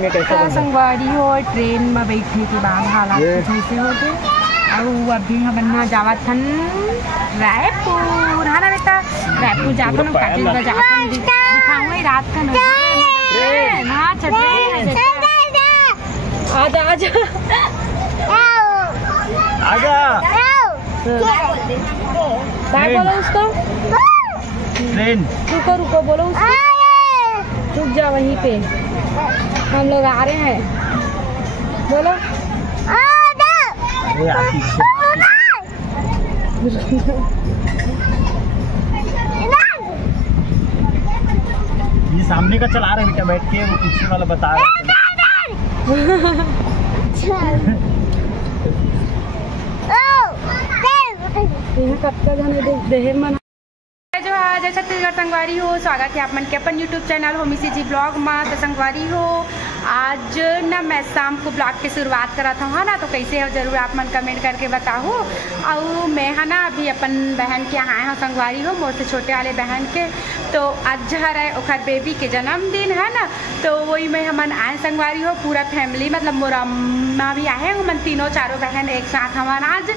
में कैसा संगवारी हो ट्रेन में बैठे के बाद हालात जैसे होते और अभी हम जावत हन रायपुर। हाँ ना बेटा, रायपुर जाकर हम काटिल बजाकर दिखाऊंगा रात का ट्रेन। हाँ चल आजा आजा आजा। क्या बोलो उसको? ट्रेन। रुको रुको बोलो उसको, रुक जा वहीं पे, हम लोग आ रहे हैं। बोलो ये सामने का चला रहा है बेटा बैठ के, वो पीछे वाला बता रहा है। कब तक हमें देह मन जो आज छत्तीसगढ़ संगवारी हो। स्वागत है आप मन के अपन यूट्यूब चैनल होमी सी जी ब्लॉग में। तो संगवारी हो आज ना मैं शाम को ब्लॉग की शुरुआत करा था है ना, तो कैसे हो जरूर आप मन कमेंट करके बताओ। और मैं है ना अभी अपन बहन के यहाँ आए हैं संगवारी हो, मोर से छोटे वाले बहन के। तो आज है ओखर बेबी के जन्मदिन है ना, तो वही में हमन आए संगवारी हो पूरा फैमिली, मतलब मोर अम्मा भी आए हमन तीनों चारों बहन एक साथ हमन आज।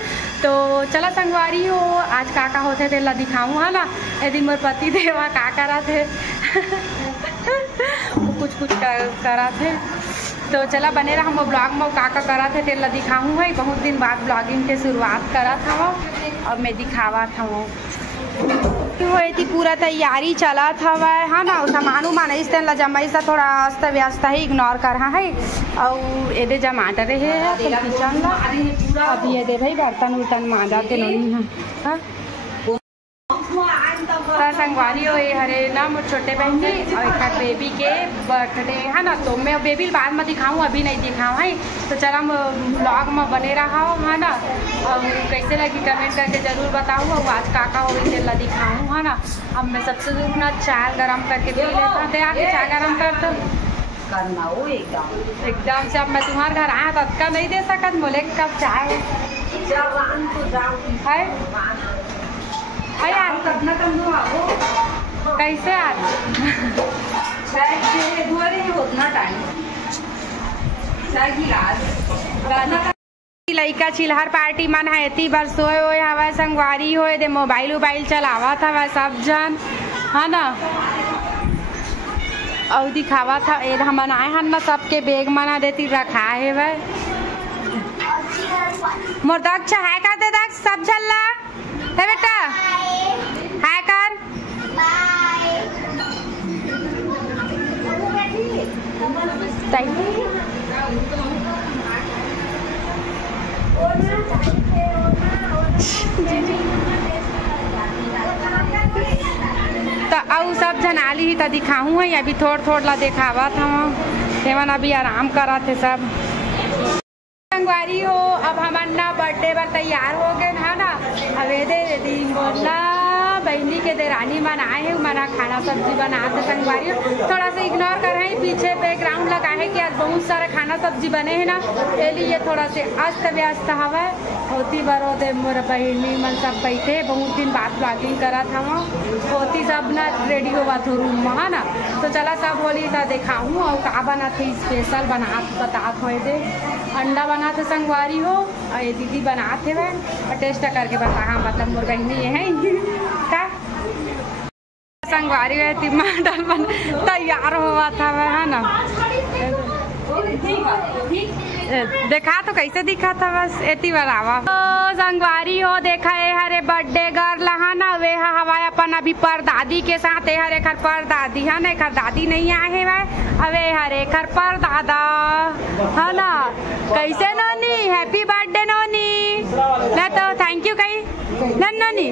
तो चला संगवारी हो आज का होते थे ला दिखाऊँ है ना। यदि मोर पति देवा का करा थे कुछ करा थे। तो चला बने रहा हम ब्लॉग में का करा थे तेला दिखाऊँ है। बहुत दिन बाद ब्लॉगिंग के शुरुआत करा था वो, अब मैं दिखावा था वो थी पूरा तैयारी चला था वह है ना। सामान उमान इस दिन ला जमाई सा थोड़ा अस्त व्यस्त है, इग्नोर कर रहा है। और ये जमाटर है किचन ला अभी ये दे भाई बर्तन उर्तन मांजा के नहीं है। संगवारी हो ये हरे ना मोर छोटे बहन जी और एक बेबी के बर्थडे है ना, तो मैं बेबी बाद में दिखाऊँ अभी नहीं दिखाऊँ है। तो चला ब्लॉग में बने रहा हो है ना, और कैसे लगी कमेंट करके जरूर बताऊँ। और आज का हो तेला दिखाऊँ है ना। अब मैं सबसे जरूर ना चाय गरम करके पी लेता थे, आके चाय गरम करता करना हो एकदम से। अब मैं तुम्हारे घर आया तब का नहीं दे सकत बोले कब चाय है यार करना कम दो आपको कैसे यार लइका चिल्हर पार्टी मन है इतनी बार सोए हुए हवा संगवारी हो दे मोबाइल उबाइल चलावा था वह सब जन है ना। और दिखावा था ये हमन आए हन ना सबके बेग मना देती रखा है वह मोर दक्ष है का दे दक्ष सब झल्ला है बेटा हाय कर तो और सब जनाली ही तो दिखाऊँ है। अभी थोड़ा ला दिखावा था हेमन अभी आराम करा थे सब संगवारी हो। अब हमारे ना बर्थडे पर तैयार हो गए है ना। अब ये बोलना बहनी के देरानी मन आए हैं, मना खाना सब्जी बनाते संगवारी हो। थोड़ा सा इग्नोर कर रहे हैं, पीछे बैकग्राउंड लगा है कि आज बहुत सारा खाना सब्जी बने हैं ना, ये लिए थोड़ा से अस्त व्यस्त हवा होती बरो दे मोर बहनी मन सब बैठे। बहुत दिन बाद ब्लॉगिंग करा था वो होती सब ना रेडी हुआ था रूम में है ना। तो चला सब बोली था दिखाऊँ और का बना थे स्पेशल बना बता हुए दे अंडा बनाते संगवारी हो और ये दीदी बनाते हुए और टेस्ट करके बता मतलब मोर बहनी ये है का संगवारी हुए मॉडल बन तैयार हुआ था वह है ना। देखा तो कैसे दिखा था बस एती बनावा। तो संगवारी हो देखा है हरे बर्थडे गर्ल है ना, वे हवा अपन अभी परदादी के साथ है हरे खर परदादी है ना, खर दादी नहीं आए है वह अवे हरे खर परदादा है ना। कैसे नोनी हैप्पी बर्थडे नोनी ना, तो थैंक यू कही नन्नी